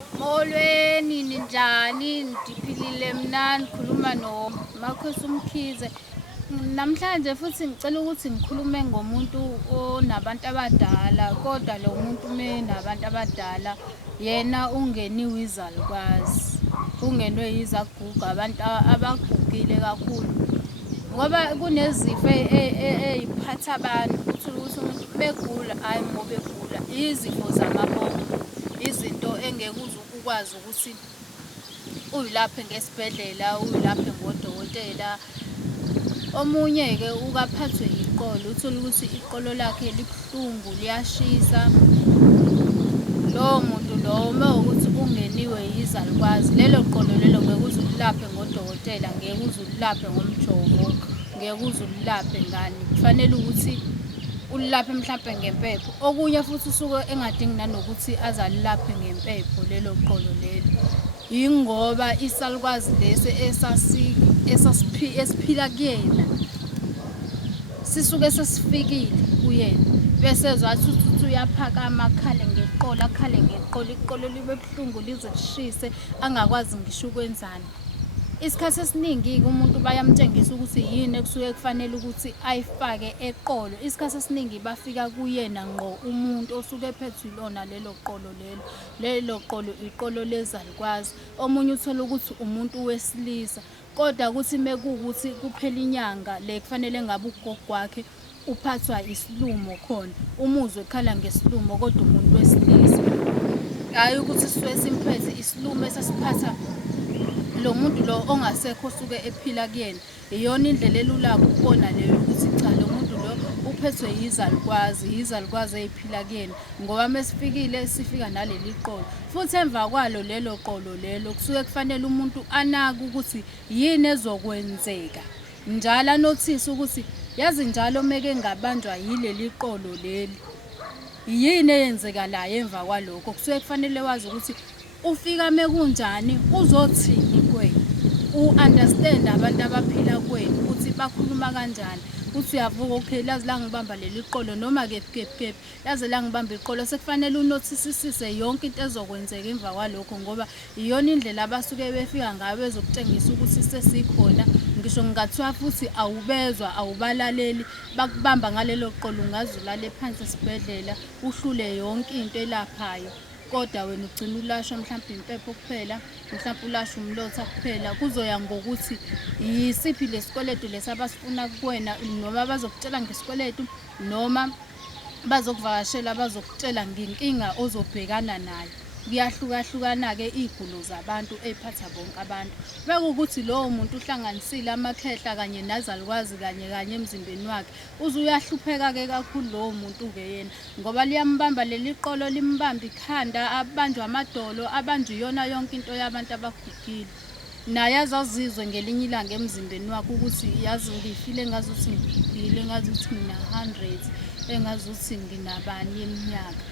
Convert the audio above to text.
Molweni, ninjani? Ndiphilile mna, nikhuluma noMakhwezi uMkhize. Namhlanje futhi ngicela ukuthi ngikhulume ngomuntu onabantu abadala, kodwa lo muntu nabantu abadala yena ungeniwe izalukwazi, ungenwe yizaguga, abantu abagugile kakhulu. Ngoba kunezifo ey'phatha abantu, uthole ukuthi umuntu begula, hhayi ngoba begula, izifo zamabongo, izinto engeke uze ukwazi ukuthi uyilaphe ngesibhedlela, uyilaphe ngodokotela. Omunye-ke ukaphathwe iqolo, uthole ukuthi iqolo lakhe libuhlungu, liyashisa. Lowo muntu lowo mawukuthi ungeniwe yizalukwazi, lelo qolo lelo ngeke uze ulilaphe ngodokotela, ngeke uze ulilaphe ngomjovo, ngeke uze ulilaphe ngani. Kufanele ukuthi ulilaphe mhlampe ngempepho. Okunye futhi usuke engadingi nanokuthi aze alilaphe ngempepho lelo qolo lelo. Yingoba isalukwazi lesi esiphila kuyena sisuke sesifikile kuyena, bese zathi uthi uyaphakama akhale ngeqolo, iqolo libe buhlungu lize lishise angakwazi ngisho ukwenzani. Isikhathi esiningi-ke umuntu bayamtshengisa ukuthi yini ekusuke kufanele ukuthi ayifake eqolo. Isikhathi esiningi bafika kuyena ngqo umuntu osuke ephethwe ilona lelo qolo lelo. Lelo qolo iqolo lezalukwazi. Omunye uthole ukuthi umuntu wesilisa, kodwa ukuthi mekuwukuthi kuphela inyanga le kufanele ngabe ugogo wakhe uphathwa isilumo khona, umuzwe ekhala ngesilumo kodwa umuntu wesilisa. Hhayi ukuthi sisuke simphethe isilumo esasiphatha lo muntu lo ongasekho osuke ephila kuyena. Iyona indlela elula ukubona leyo ukuthi cha lo muntu lo uphethwe yizalukwazi ey'phila kuyena, ngoba mesifikile sifika naleli qolo. Futhi emva kwalo lelo qolo lelo kusuke kufanele umuntu anake ukuthi yini ezokwenzeka, njalo anothise ukuthi yazi njalo meke ngabanjwa yileli qolo leli, yini eyenzekalayo emva kwalokho. Kusuke kufanele wazi ukuthi ufika mekunjani, uzothini kuwena, u-understand abantu abaphila kuwena ukuthi bakhuluma kanjani. Uthi uyavuka, okay, lazi la ngibamba leli qolo noma kephi, lazi la ngibamba iqolo. Sekufanele unothisisise yonke into ezokwenzeka emva kwalokho, ngoba iyona indlela abasuke befika ngayo bezokutshengisa ukuthi sesikhona. Ngisho kungathiwa futhi awubezwa, awubalaleli, bakubamba ngalelo qolo, ungaze ulale phansi esibhedlela uhlule yonke into elaphayo. Kodwa wena ugcina ulashwa mhlawumpe impepho kuphela, mhlawumpe ulashwa umlotha kuphela. Kuzoya ngokuthi yisiphi lesikweletu lesi abasifuna kuwena, noma bazokutshela ngesikweletu noma bazokuvakashela bazokutshela ngenkinga ozobhekana nayo. Kuyahlukahlukana-ke iy'gulo zabantu ey'phatha bonke abantu. Mekuwukuthi lowo muntu uhlanganisile amakhehla kanye nezalukwazi kanye emzimbeni wakhe, uze uyahlupheka-ke kakhulu lowo muntu-ke yena, ngoba liyambamba leli qolo, limbamba ikhanda, abanjwe amadolo, abanjwe iyona yonke into yabantu abagugile. Naye azazizwe ngelinye ilanga emzimbeni wakhe ukuthi yazi ngifile engazuthi ngigugile, engazuthi ngina-100, engazuthi nginabani yeminyaka.